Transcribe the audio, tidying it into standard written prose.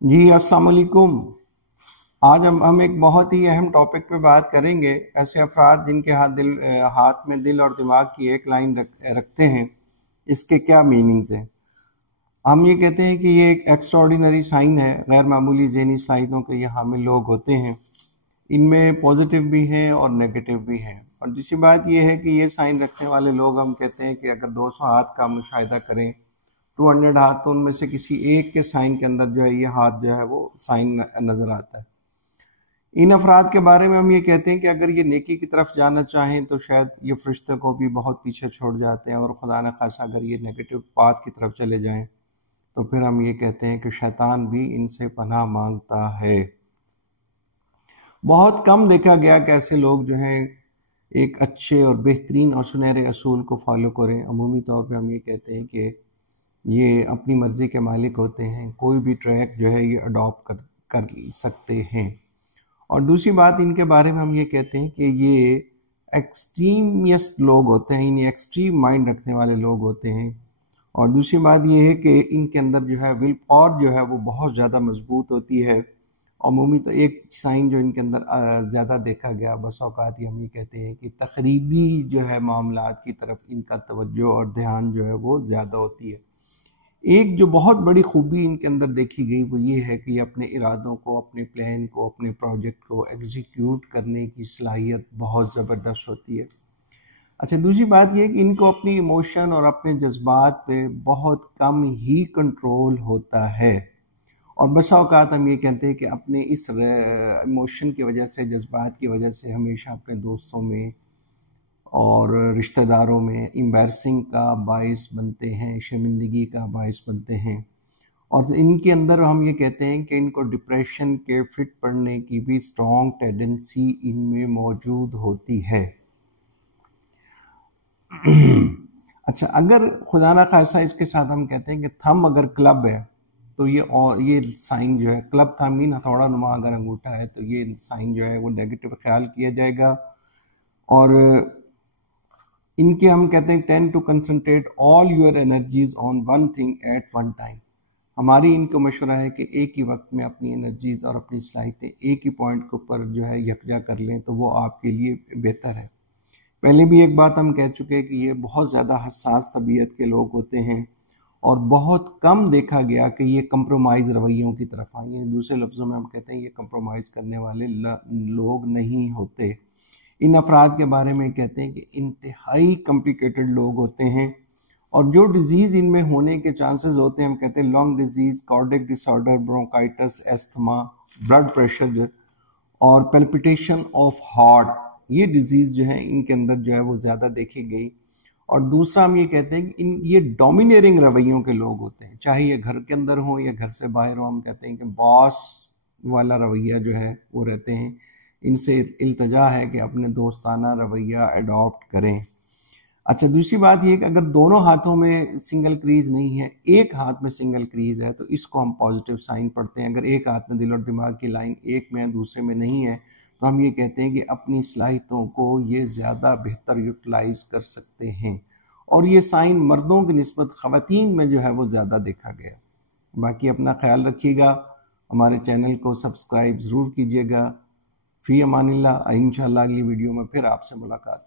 جی अस्सलाम वालेकुम। आज हम एक बहुत ही अहम टॉपिक पे बात करेंगे। ऐसे अफराद जिनके हाथ में दिल और दिमाग की एक लाइन रखते हैं, इसके क्या मीनिंग्स हैं। हम ये कहते हैं कि ये एक एक्स्ट्राऑर्डिनरी साइन है। गैर मामूली ज़हनी सलाहियतों के ये हामिल लोग होते हैं। इनमें पॉजिटिव भी हैं और नेगेटिव भी हैं। और दूसरी बात ये है कि ये साइन रखने वाले लोग, हम कहते हैं कि अगर 200 हाथ का मुशाहिदा करें, 200 हाथ, तो उनमें से किसी एक के साइन के अंदर जो है ये हाथ जो है वो साइन नज़र आता है। इन अफराद के बारे में हम ये कहते हैं कि अगर ये नेकी की तरफ जाना चाहें तो शायद ये फरिश्ते को भी बहुत पीछे छोड़ जाते हैं, और खुदा न खासा अगर ये नेगेटिव पाथ की तरफ चले जाएं तो फिर हम ये कहते हैं कि शैतान भी इनसे पनाह मांगता है। बहुत कम देखा गया कि ऐसे लोग जो हैं एक अच्छे और बेहतरीन और सुनहरे असूल को फॉलो करें। अमूमी तौर पे हम ये कहते हैं कि ये अपनी मर्ज़ी के मालिक होते हैं, कोई भी ट्रैक जो है ये अडॉप्ट कर सकते हैं। और दूसरी बात इनके बारे में हम ये कहते हैं कि ये एक्सट्रीमिस्ट लोग होते हैं, इन्हें एक्सट्रीम माइंड रखने वाले लोग होते हैं। और दूसरी बात ये है कि इनके अंदर जो है विल पावर जो है वो बहुत ज़्यादा मजबूत होती है। अमूमी तो एक साइन जो इनके अंदर ज़्यादा देखा गया, बस औक़ात ही हम ये कहते हैं कि तकरीबी जो है मामलात की तरफ इनका तवज्जो और ध्यान जो है वो ज़्यादा होती है। एक जो बहुत बड़ी खूबी इनके अंदर देखी गई वो ये है कि ये अपने इरादों को, अपने प्लान को, अपने प्रोजेक्ट को एग्जीक्यूट करने की सलाहियत बहुत ज़बरदस्त होती है। अच्छा, दूसरी बात ये है कि इनको अपनी इमोशन और अपने जज्बात पे बहुत कम ही कंट्रोल होता है। और बसा औकात हम ये कहते हैं कि अपने इस इमोशन की वजह से, जज्बात की वजह से हमेशा अपने दोस्तों में और रिश्तेदारों में एम्बैरसिंग का बाइस बनते हैं, शर्मिंदगी का बाइस बनते हैं। और इनके अंदर हम ये कहते हैं कि इनको डिप्रेशन के फिट पड़ने की भी स्ट्रॉन्ग टेंडेंसी इनमें मौजूद होती है। अच्छा, अगर खुदा ना खासा इसके साथ हम कहते हैं कि थंब अगर क्लब है तो ये साइन जो है, क्लब थंब मीन हथौड़ा नुमा अगर अंगूठा है, तो ये साइन जो है वो नेगेटिव ख्याल किया जाएगा। और इनके हम कहते हैं tend to concentrate all your energies on one thing at one time. हमारी इनको मशवरा है कि एक ही वक्त में अपनी एनर्जीज और अपनी सलाहियतें एक ही पॉइंट के ऊपर जो है यकजा कर लें, तो वो आपके लिए बेहतर है। पहले भी एक बात हम कह चुके हैं कि ये बहुत ज़्यादा हसास तबीयत के लोग होते हैं, और बहुत कम देखा गया कि ये कंप्रोमाइज़ रवैयों की तरफ आएंगे। दूसरे लफ्ज़ों में हम कहते हैं ये कंप्रोमाइज़ करने वाले लोग नहीं होते। इन अफराद के बारे में कहते हैं कि इंतहाई कॉम्प्लिकेटेड लोग होते हैं, और जो डिजीज़ इनमें होने के चांसेस होते हैं, हम कहते हैं lung disease, cardiac disorder, bronchitis, asthma, blood pressure और पैल्पिटेशन ऑफ हार्ट, ये डिजीज़ जो है इनके अंदर जो है वो ज़्यादा देखी गई। और दूसरा हम ये कहते हैं कि ये डोमिनेटिंग रवैयों के लोग होते हैं, चाहे ये घर के अंदर हो या घर से बाहर हो। हम कहते हैं कि बॉस वाला रवैया जो है वो रहते हैं। इनसे इल्तजा है कि अपने दोस्ताना रवैया अडॉप्ट करें। अच्छा, दूसरी बात ये कि अगर दोनों हाथों में सिंगल क्रीज नहीं है, एक हाथ में सिंगल क्रीज है, तो इसको हम पॉजिटिव साइन पढ़ते हैं। अगर एक हाथ में दिल और दिमाग की लाइन एक में है, दूसरे में नहीं है, तो हम ये कहते हैं कि अपनी सलाहियतों को ये ज़्यादा बेहतर यूटिलाइज कर सकते हैं। और ये साइन मर्दों की निस्बत ख़वातीन में जो है वो ज़्यादा देखा गया। बाकी अपना ख्याल रखिएगा, हमारे चैनल को सब्सक्राइब ज़रूर कीजिएगा। फ़ी अमानिल्लाह। इंशाअल्लाह अगली वीडियो में फिर आपसे मुलाकात।